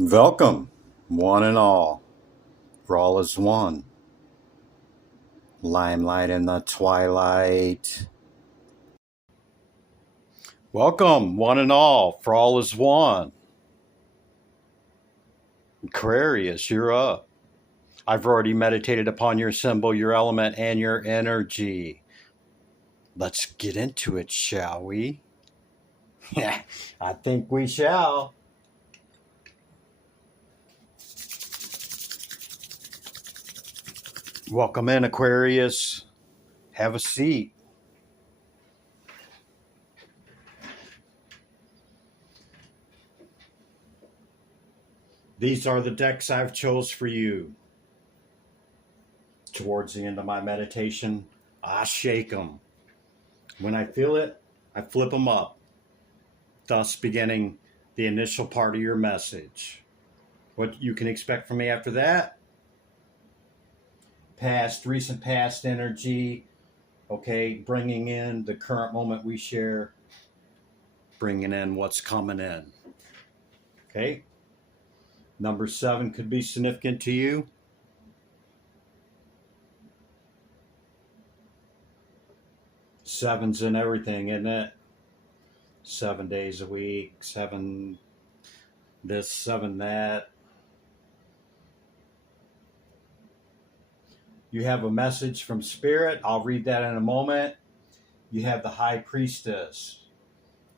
Welcome, one and all, for all is one. Limelight in the twilight. Welcome, one and all, for all is one. Aquarius, you're up. I've already meditated upon your symbol, your element, and your energy. Let's get into it, shall we? Yeah, I think we shall. Welcome in, Aquarius. Have a seat. These are the decks I've chose for you. Towards the end of my meditation, I shake them. When I feel it, I flip them up, thus beginning the initial part of your message. What you can expect from me after that? Recent past energy, okay, bringing in the current moment we share, bringing in what's coming in. Okay? Number 7 could be significant to you. Seven's in everything, isn't it? 7 days a week, 7 this, 7 that. You have a message from Spirit. I'll read that in a moment. You have the High Priestess,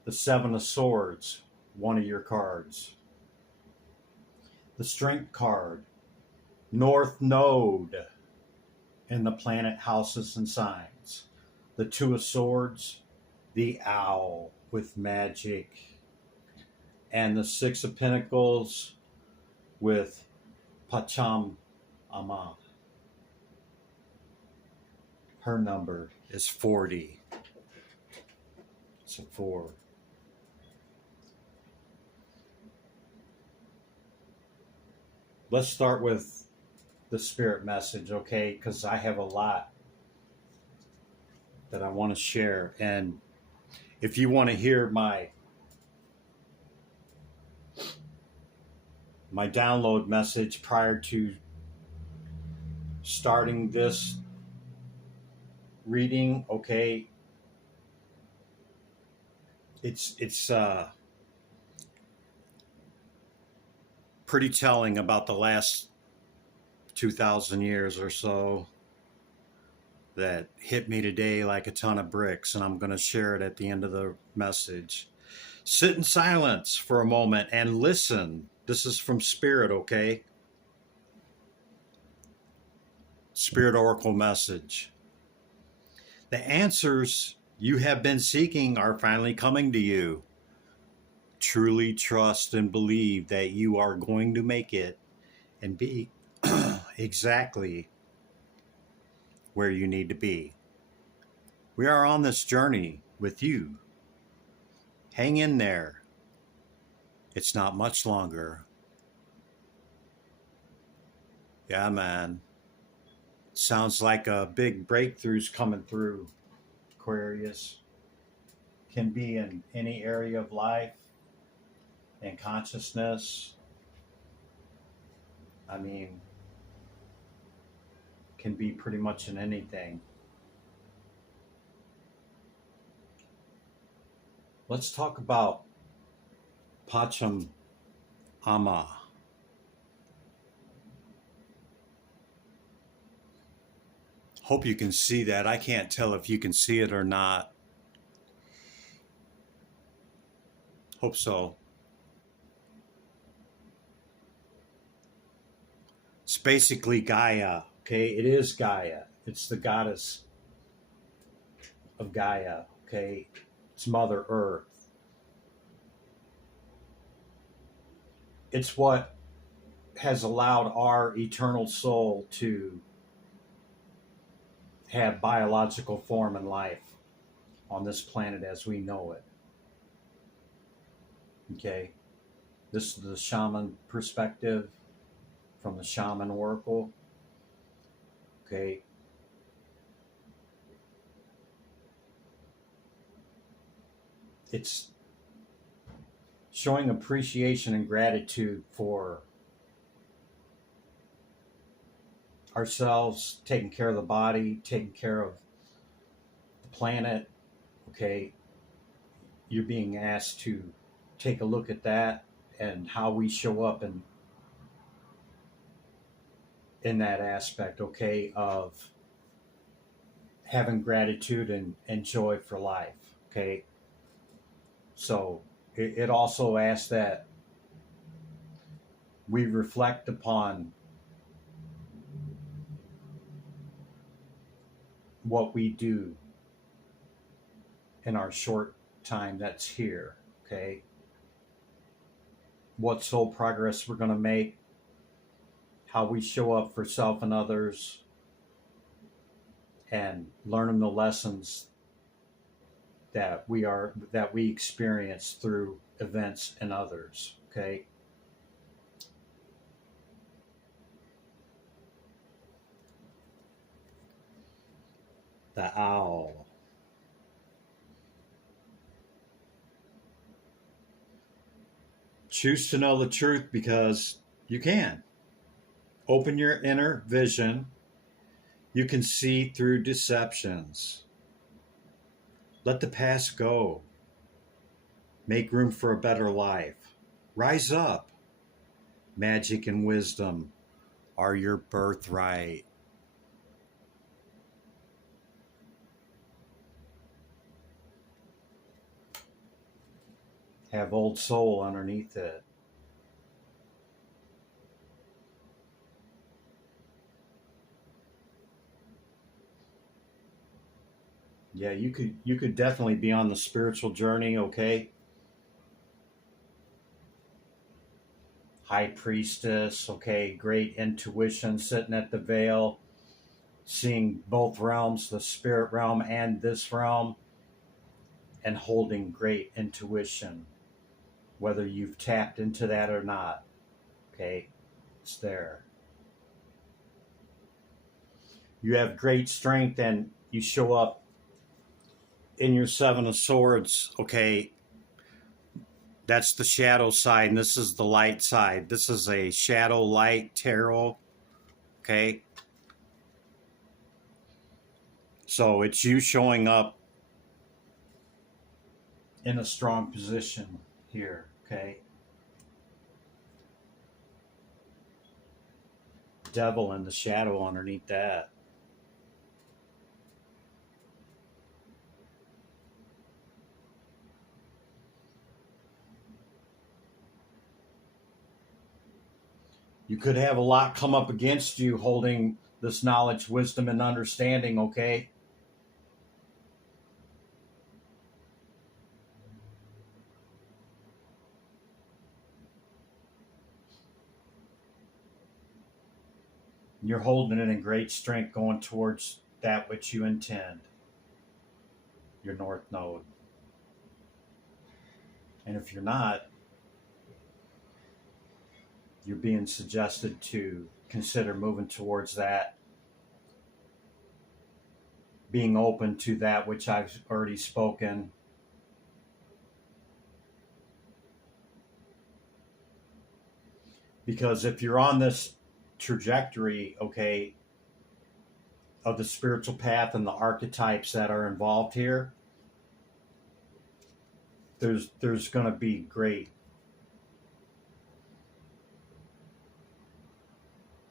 the 7 of Swords, one of your cards. The Strength card, North Node in the planet houses and signs. The 2 of Swords, the Owl with magic. And the 6 of Pentacles with Pacham Ama. Her number is 40. It's a 4. Let's start with the Spirit message, okay? Because I have a lot that I want to share. And if you want to hear my download message prior to starting this reading, okay, it's pretty telling about the last 2,000 years or so that hit me today like a ton of bricks, and I'm going to share it at the end of the message. Sit in silence for a moment and listen. This is from Spirit, okay? Spirit Oracle message. The answers you have been seeking are finally coming to you. Truly trust and believe that you are going to make it and be exactly where you need to be. We are on this journey with you. Hang in there. It's not much longer. Yeah, man. Sounds like a big breakthrough's coming through, Aquarius. Can be in any area of life and consciousness. I mean, can be pretty much in anything. Let's talk about Pacham Ama. Hope you can see that. I can't tell if you can see it or not. Hope so. It's basically Gaia, okay? It is Gaia. It's the goddess of Gaia, okay? It's Mother Earth. It's what has allowed our eternal soul to have biological form and life on this planet as we know it. Okay? This is the shaman perspective from the shaman oracle. Okay? showing appreciation and gratitude for ourselves, taking care of the body, taking care of the planet. Okay, you're being asked to take a look at that and how we show up in that aspect, okay, of having gratitude and joy for life. Okay, so it also asks that we reflect upon what we do in our short time that's here. Okay, what soul progress we're going to make, how we show up for self and others, and learning the lessons that we experience through events and others. Okay, the owl. Choose to know the truth because you can. Open your inner vision. You can see through deceptions. Let the past go. Make room for a better life. Rise up. Magic and wisdom are your birthright. Have old soul underneath it. Yeah, you could definitely be on the spiritual journey, okay? High priestess, okay, great intuition, sitting at the veil, seeing both realms, the spirit realm and this realm, and holding great intuition, whether you've tapped into that or not, okay? It's there. You have great strength and you show up in your Seven of Swords, okay? That's the shadow side, and this is the light side. This is a shadow light tarot, okay? So it's you showing up in a strong position here, okay? Devil in the shadow underneath that. You could have a lot come up against you holding this knowledge, wisdom, and understanding, okay? You're holding it in great strength going towards that which you intend, your North Node. And if you're not, you're being suggested to consider moving towards that, being open to that which I've already spoken. Because if you're on this trajectory, okay, of the spiritual path and the archetypes that are involved here, there's going to be great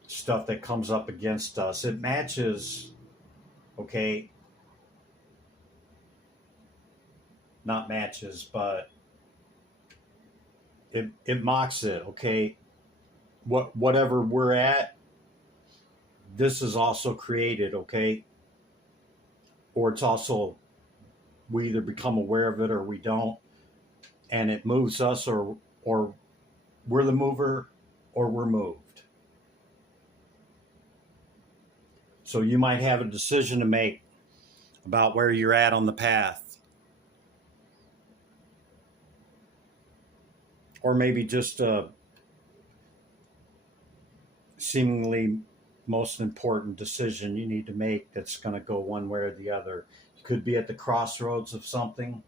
stuff that comes up against us. It matches, okay, not matches, but it mocks it, okay? Whatever we're at, this is also created, okay? Or it's also, we either become aware of it or we don't, and it moves us, or we're the mover or we're moved. So you might have a decision to make about where you're at on the path. Or maybe just a seemingly most important decision you need to make that's going to go one way or the other. You could be at the crossroads of something.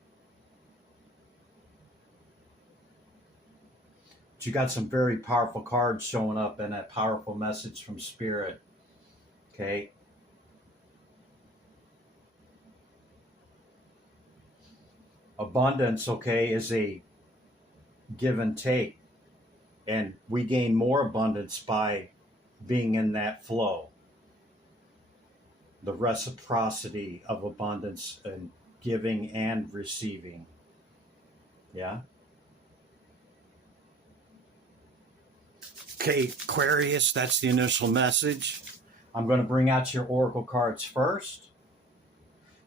But you got some very powerful cards showing up in that powerful message from Spirit. Okay. Abundance, okay, is a give and take. And we gain more abundance by being in that flow. The reciprocity of abundance and giving and receiving. Yeah. Okay, Aquarius, that's the initial message. I'm going to bring out your oracle cards first.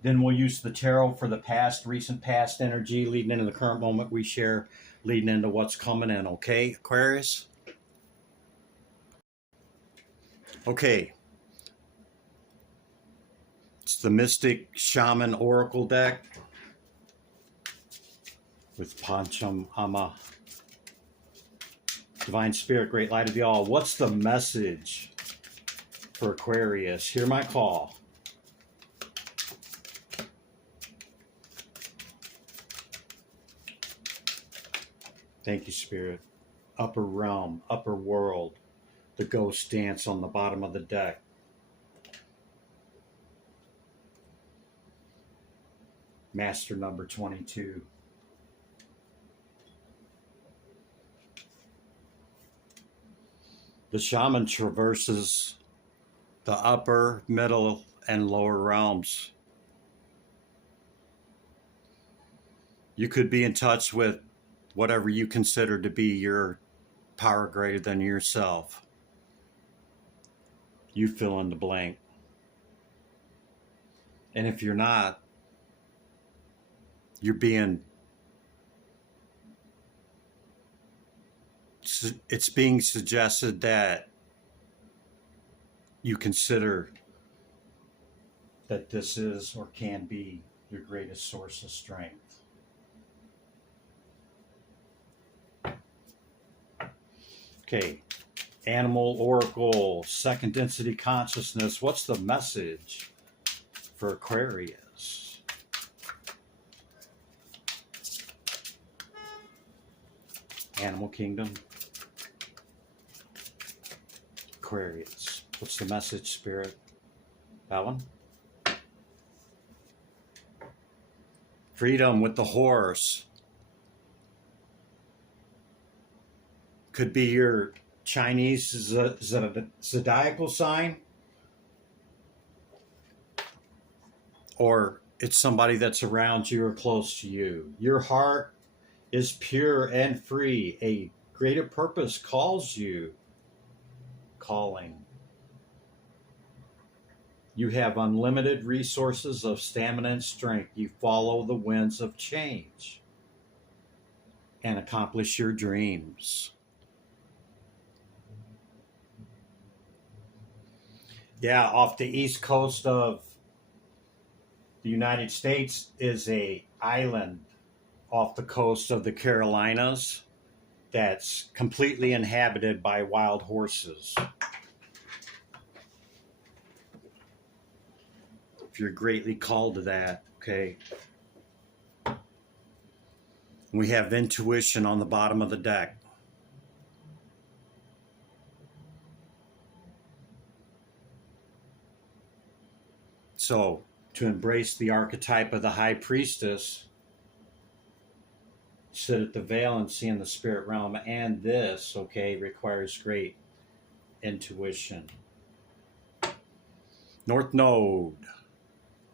Then we'll use the tarot for the past, recent past energy, leading into the current moment we share, leading into what's coming in. Okay, Aquarius? Okay. It's the Mystic Shaman Oracle deck with Pancham Ama. Divine Spirit, Great Light of the All. What's the message for Aquarius? Hear my call. Thank you, Spirit. Upper realm, upper world. The ghost dance on the bottom of the deck. Master number 22. The shaman traverses the upper, middle, and lower realms. You could be in touch with whatever you consider to be your power greater than yourself. You fill in the blank. And if you're not, it's being suggested that you consider that this is or can be your greatest source of strength. Okay, Animal Oracle, second density consciousness. What's the message for Aquarius? Animal Kingdom. Aquarius. What's the message, Spirit? That one? Freedom with the horse. Could be your Chinese zodiacal sign, or it's somebody that's around you or close to you. Your heart is pure and free. A greater purpose calls you. Calling. You have unlimited resources of stamina and strength. You follow the winds of change and accomplish your dreams. Yeah, off the east coast of the United States is a island off the coast of the Carolinas that's completely inhabited by wild horses. If you're greatly called to that, okay. We have intuition on the bottom of the deck. So, to embrace the archetype of the high priestess, sit at the veil and see in the spirit realm, and this, okay, requires great intuition. North Node,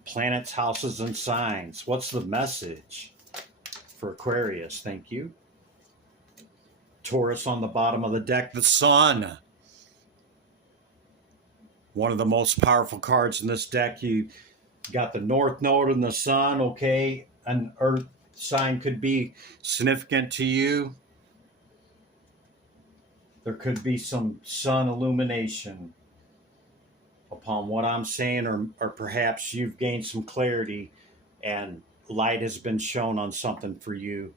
planets, houses, and signs. What's the message for Aquarius? Thank you. Taurus on the bottom of the deck, the sun. One of the most powerful cards in this deck. You got the North Node and the sun, okay? An earth sign could be significant to you. There could be some sun illumination upon what I'm saying, or perhaps you've gained some clarity and light has been shown on something for you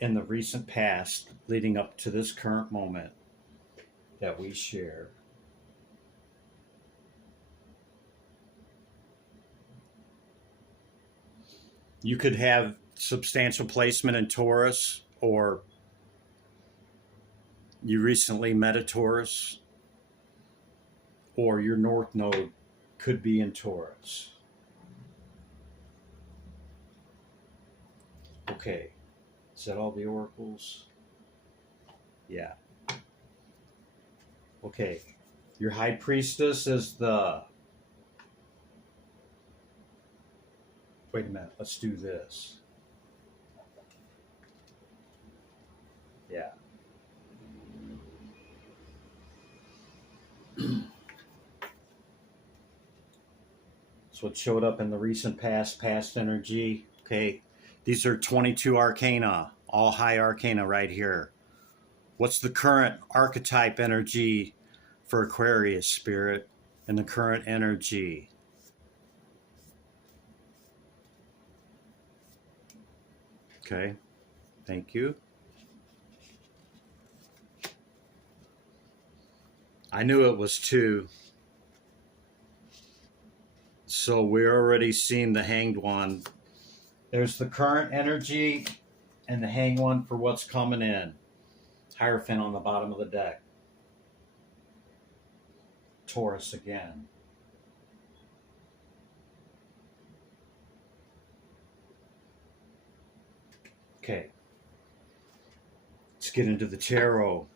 in the recent past leading up to this current moment that we share. You could have substantial placement in Taurus, or You recently met a Taurus, or your North Node could be in Taurus. Okay, is that all the oracles? Yeah. Okay, your High Priestess is the... Wait a minute, let's do this. Yeah. So it showed up in the recent past energy. Okay, these are 22 arcana, all high arcana right here. What's the current archetype energy for Aquarius, Spirit, and the current energy? Okay, thank you. I knew it was 2. So we're already seeing the Hanged One. There's the current energy and the Hanged One for what's coming in. Hierophant on the bottom of the deck. Taurus again. Okay. Let's get into the tarot.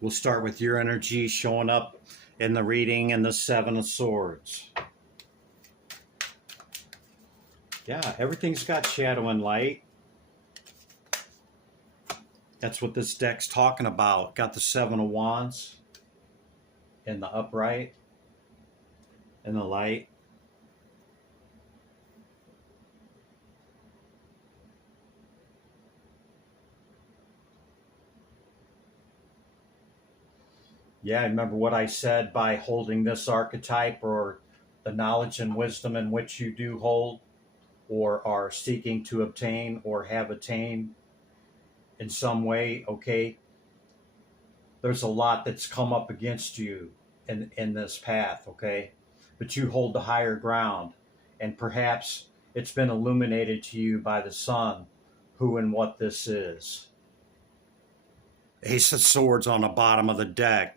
We'll start with your energy showing up in the reading and the 7 of Swords. Yeah, everything's got shadow and light. That's what this deck's talking about. Got the 7 of Wands in the upright and the light. Yeah, remember what I said by holding this archetype, or the knowledge and wisdom in which you do hold or are seeking to obtain or have attained in some way, okay? There's a lot that's come up against you in this path, okay? But you hold the higher ground, and perhaps it's been illuminated to you by the sun who and what this is. Ace of Swords on the bottom of the deck.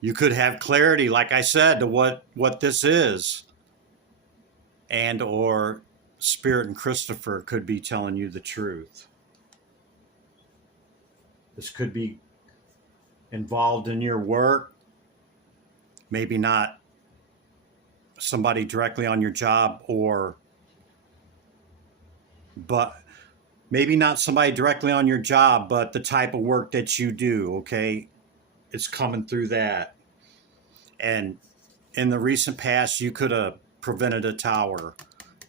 You could have clarity, like I said, to what this is. And or Spirit and Christopher could be telling you the truth. This could be involved in your work. Maybe not somebody directly on your job, but maybe not somebody directly on your job, but the type of work that you do, okay? It's coming through that. And in the recent past, you could have prevented a tower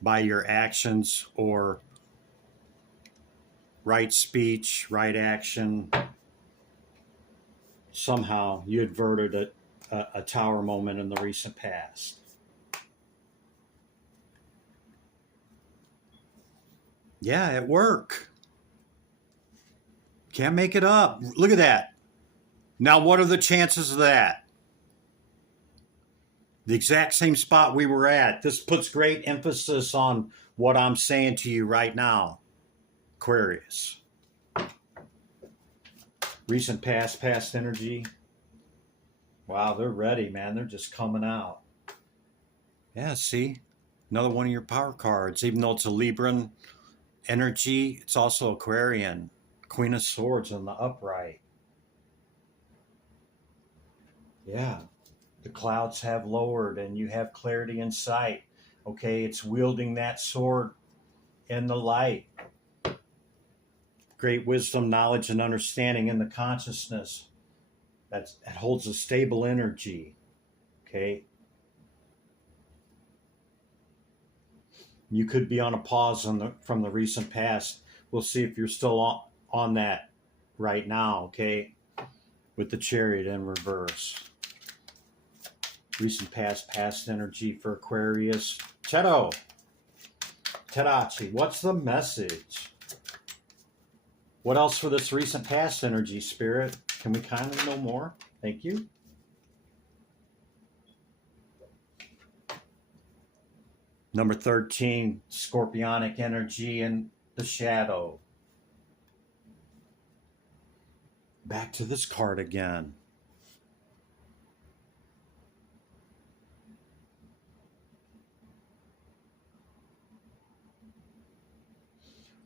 by your actions or right speech, right action. Somehow you averted a tower moment in the recent past. Yeah, at work. Can't make it up. Look at that. Now, what are the chances of that? The exact same spot we were at. This puts great emphasis on what I'm saying to you right now, Aquarius. Recent past energy. Wow, they're ready, man. They're just coming out. Yeah, see? Another one of your power cards. Even though it's a Libran energy, it's also Aquarian. Queen of Swords on the upright. Yeah. The clouds have lowered and you have clarity in sight. Okay, it's wielding that sword in the light. Great wisdom, knowledge, and understanding in the consciousness that holds a stable energy. Okay. You could be on a pause from the recent past. We'll see if you're still on that right now, okay? With the Chariot in reverse. Recent past energy for Aquarius. Tadachi, what's the message? What else for this recent past energy, Spirit? Can we kindly know more? Thank you. Number 13, Scorpionic energy in the shadow. back to this card again.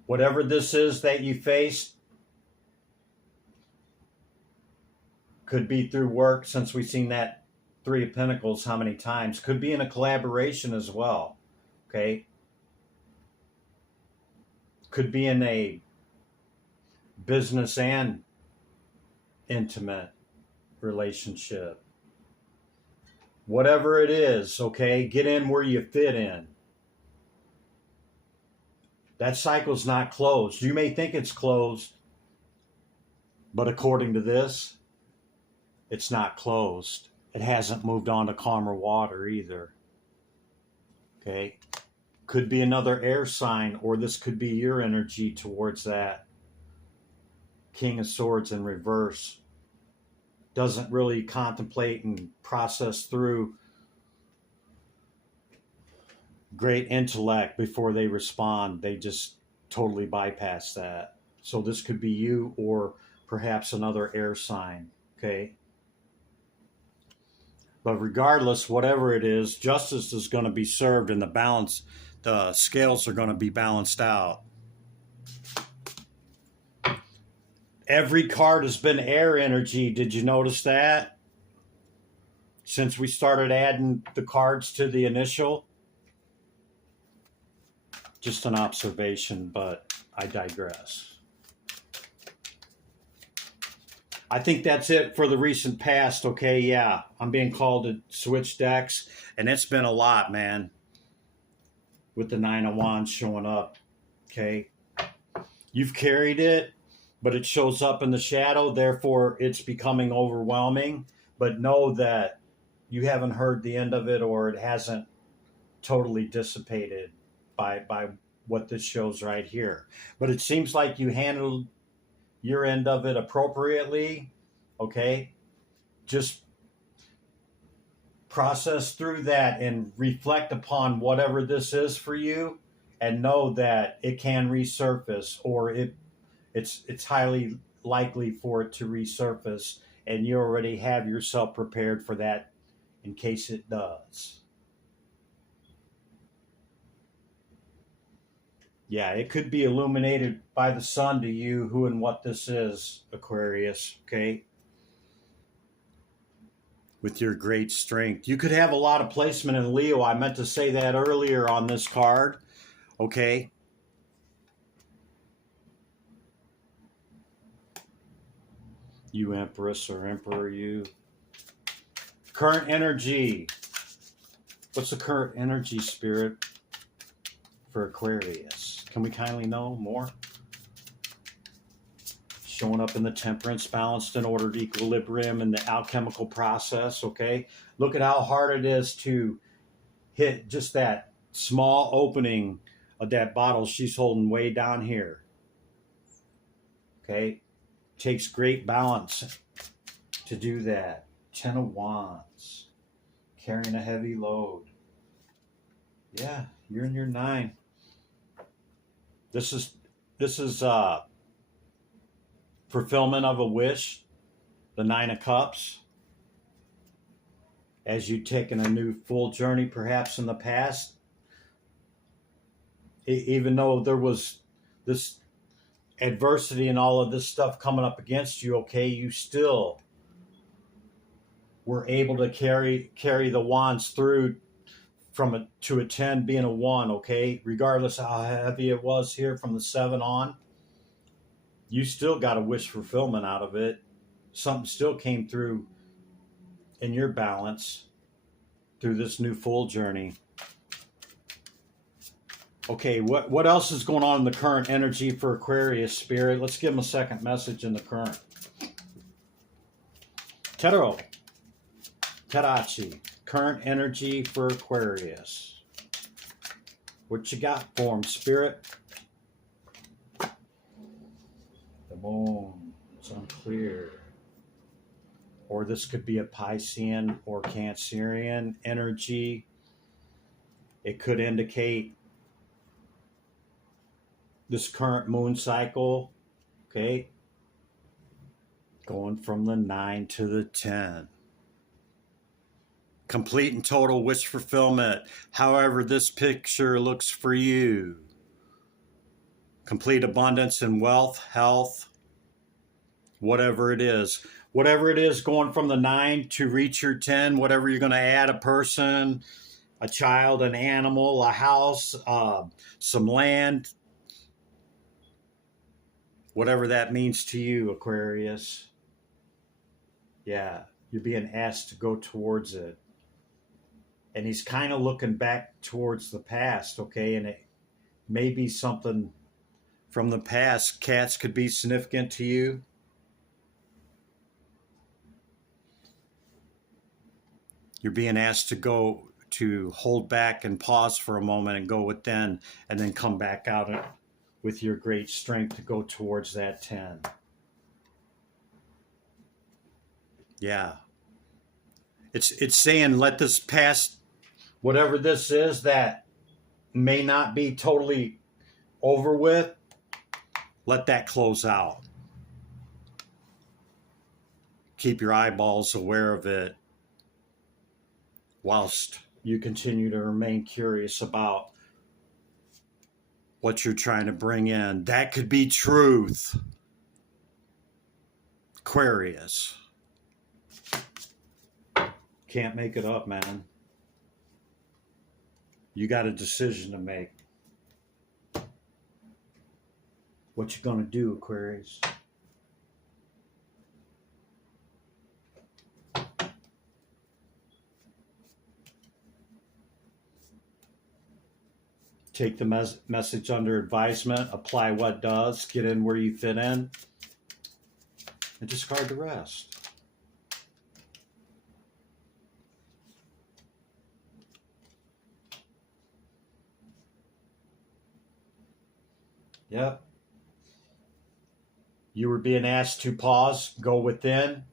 Whatever this is that you face, could be through work, since we've seen that Three of Pentacles how many times. Could be in a collaboration as well. Okay. Could be in a business and intimate relationship. Whatever it is, okay, get in where you fit in. That cycle's not closed. You may think it's closed, but according to this, it's not closed. It hasn't moved on to calmer water either. Okay? Could be another air sign, or this could be your energy towards that. King of Swords in reverse. Doesn't really contemplate and process through great intellect before they respond. They just totally bypass that. So this could be you, or perhaps another air sign. Okay? But regardless, whatever it is, justice is going to be served, and the scales are going to be balanced out. Every card has been air energy. Did you notice that? Since we started adding the cards to the initial. Just an observation, but I digress. I think that's it for the recent past, okay? Yeah, I'm being called to switch decks, and it's been a lot, man, with the Nine of Wands showing up, okay? You've carried it, but it shows up in the shadow, therefore it's becoming overwhelming. But know that you haven't heard the end of it, or it hasn't totally dissipated by what this shows right here. But it seems like you handled your end of it appropriately, okay? Just process through that and reflect upon whatever this is for you, and know that it can resurface, or it's highly likely for it to resurface, and you already have yourself prepared for that in case it does. Yeah, it could be illuminated by the sun to you who and what this is, Aquarius, okay? With your great strength. You could have a lot of placement in Leo. I meant to say that earlier on this card, okay? You Empress or Emperor, you. Current energy. What's the current energy, Spirit, for Aquarius? Can we kindly know more? Showing up in the temperance, balanced and ordered equilibrium in the alchemical process, okay? Look at how hard it is to hit just that small opening of that bottle she's holding way down here, okay? Takes great balance to do that. 10 of Wands, carrying a heavy load. Yeah, you're in your 9. This is fulfillment of a wish, the 9 of Cups. As you've taken a new full journey, perhaps in the past, even though there was this adversity and all of this stuff coming up against you, okay, you still were able to carry the wands through to a 10 being a 1, okay? Regardless of how heavy it was here from the 7 on, you still got a wish fulfillment out of it. Something still came through in your balance through this new full journey. Okay, what else is going on in the current energy for Aquarius, Spirit? Let's give them a second message in the current. Terachi, current energy for Aquarius. What you got for them, Spirit? The moon, it's unclear. Or this could be a Piscean or Cancerian energy. It could indicate this current moon cycle, okay? Going from the 9 to the 10. Complete and total wish fulfillment. However this picture looks for you. Complete abundance in wealth, health, whatever it is. Whatever it is, going from the 9 to reach your 10, whatever you're going to add, a person, a child, an animal, a house, some land, whatever that means to you, Aquarius. Yeah, you're being asked to go towards it. And he's kind of looking back towards the past, okay? And it may be something from the past. Cats could be significant to you. You're being asked to go, to hold back and pause for a moment and go within, and then come back out with your great strength to go towards that 10. Yeah. It's saying let this past, whatever this is that may not be totally over with, let that close out. Keep your eyeballs aware of it whilst you continue to remain curious about what you're trying to bring in. That could be truth. Aquarius. Can't make it up, man. You got a decision to make. What you gonna do, Aquarius? Take the message under advisement, apply what does, get in where you fit in, and discard the rest. Yep. You were being asked to pause, go within,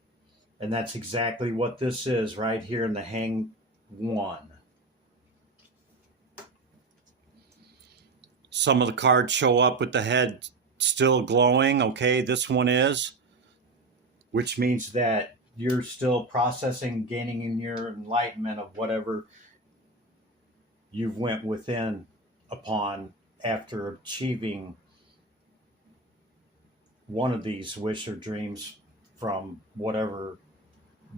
and that's exactly what this is right here in the Hang 1. Some of the cards show up with the head still glowing. Okay, this one is, which means that you're still processing, gaining in your enlightenment of whatever you've went within upon after achieving one of these wish or dreams from whatever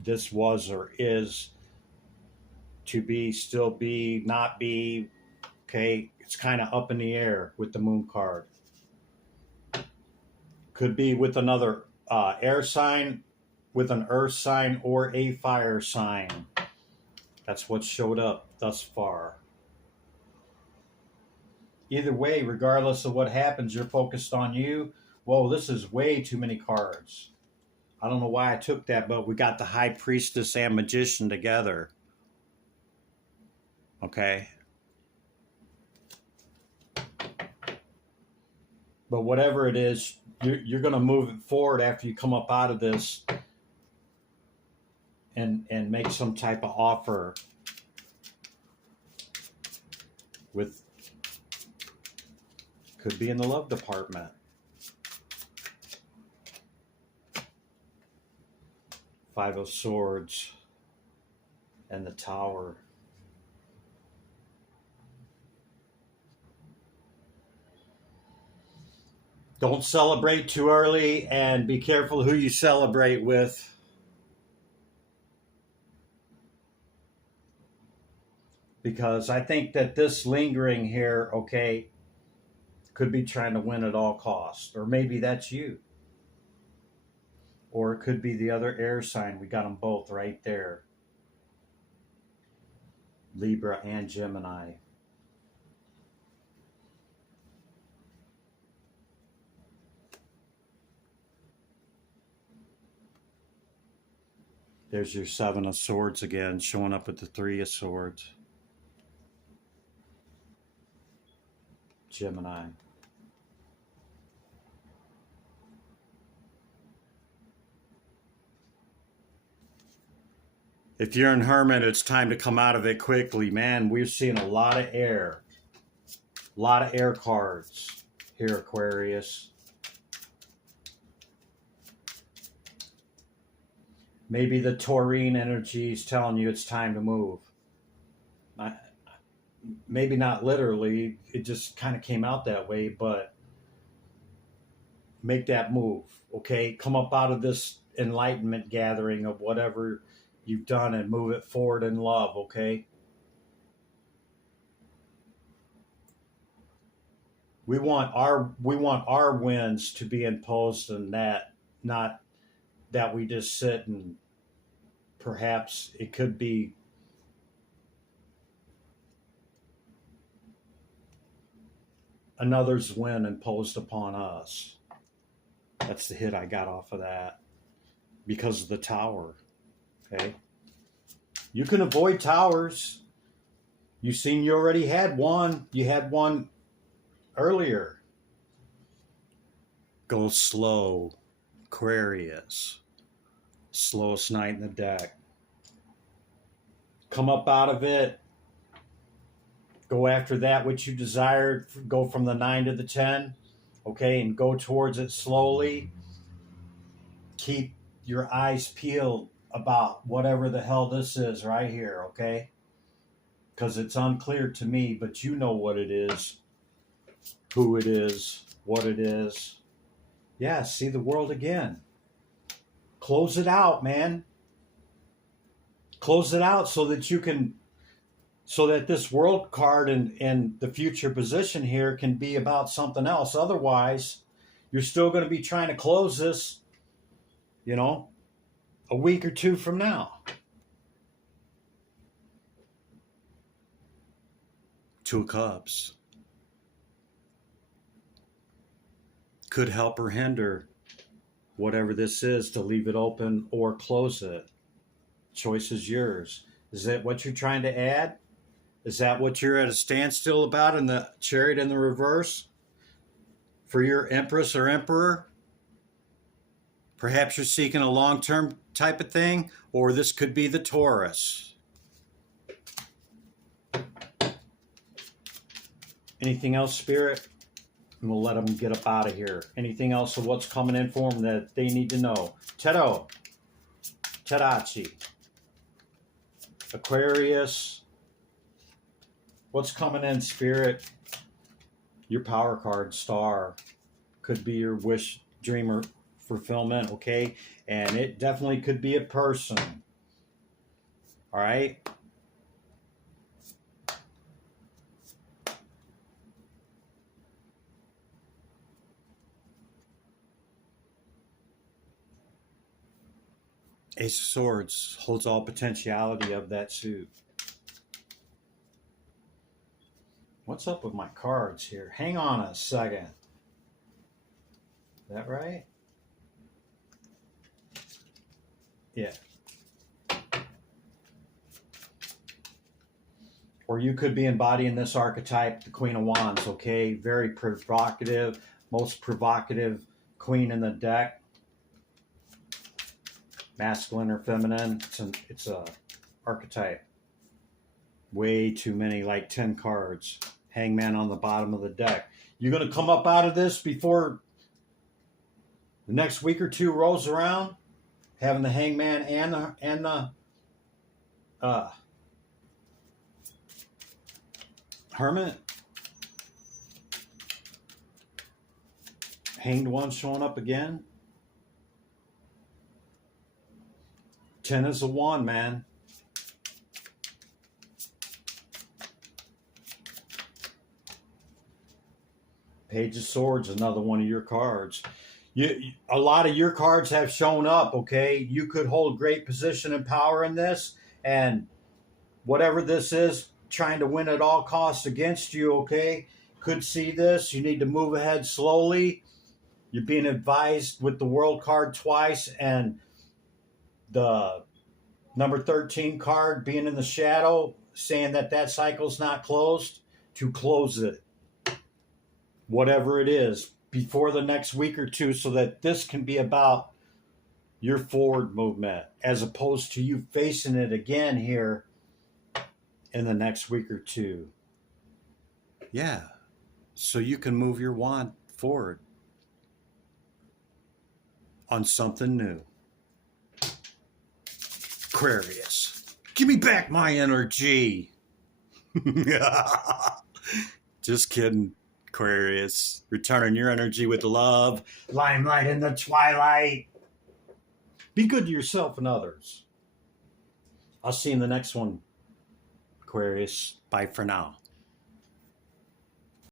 this was or is to be, still be, not be. Okay, it's kind of up in the air with the moon card. Could be with another air sign, with an earth sign, or a fire sign. That's what showed up thus far. Either way, regardless of what happens, you're focused on you. Whoa, this is way too many cards. I don't know why I took that, but we got the High Priestess and Magician together. Okay. But whatever it is, you're going to move it forward after you come up out of this and make some type of offer with, could be in the love department. Five of Swords and the Tower. Don't celebrate too early, and be careful who you celebrate with. Because I think that this lingering here, okay, could be trying to win at all costs. Or maybe that's you. Or it could be the other air sign. We got them both right there. Libra and Gemini. There's your Seven of Swords again, showing up with the Three of Swords. Gemini. If you're in Hermit, it's time to come out of it quickly. Man, we're seeing a lot of air. A lot of air cards here, Aquarius. Maybe the taurine energy is telling you it's time to move. Maybe not literally, it just kind of came out that way, but make that move, okay? Come up out of this enlightenment gathering of whatever you've done and move it forward in love, okay? We want our wins to be imposed, and that not that we just sit and perhaps it could be another's win imposed upon us. That's the hit I got off of that because of the tower. Okay. You can avoid towers. You seen you already had one. You had one earlier. Go slow. Aquarius. Slowest night in the deck. Come up out of it. Go after that which you desired. Go from the 9 to the 10. Okay, and go towards it slowly. Keep your eyes peeled about whatever the hell this is right here, okay? Because it's unclear to me, but you know what it is, who it is, what it is. Yeah, see the world again. Close it out, man. Close it out so that you can, so that this world card and the future position here can be about something else. Otherwise, you're still going to be trying to close this, you know, a week or two from now. Two of Cups. Could help or hinder whatever this is to leave it open or close it. Choice is yours. Is that what you're trying to add? Is that what you're at a standstill about in the Chariot in the reverse? For your Empress or Emperor? Perhaps you're seeking a long-term type of thing, or this could be the Taurus. Anything else, Spirit? And we'll let them get up out of here. Anything else of what's coming in for them that they need to know? Tarot. Tarachi. Aquarius. What's coming in, Spirit? Your power card, Star. Could be your wish, dream, or fulfillment, okay? And it definitely could be a person. All right? Ace of Swords holds all potentiality of that suit. What's up with my cards here? Hang on a second. Is that right? Yeah. Or you could be embodying this archetype, the Queen of Wands, okay? Very provocative, most provocative queen in the deck. Masculine or feminine, it's a archetype. Way too many, like 10 cards. Hangman on the bottom of the deck. You're going to come up out of this before the next week or two rolls around, having the Hangman and the Hermit. Hanged One showing up again. 10 is a wand, man. Page of Swords, another one of your cards. A lot of your cards have shown up, okay? You could hold great position and power in this, and whatever this is, trying to win at all costs against you, okay? Could see this. You need to move ahead slowly. You're being advised with the World card twice, and the number 13 card being in the shadow, saying that cycle's not closed, to close it. Whatever it is, before the next week or two, so that this can be about your forward movement as opposed to you facing it again here in the next week or two. Yeah. So you can move your wand forward on something new. Aquarius. Give me back my energy. Just kidding, Aquarius. Return your energy with love. Limelight in the twilight. Be good to yourself and others. I'll see you in the next one, Aquarius. Bye for now.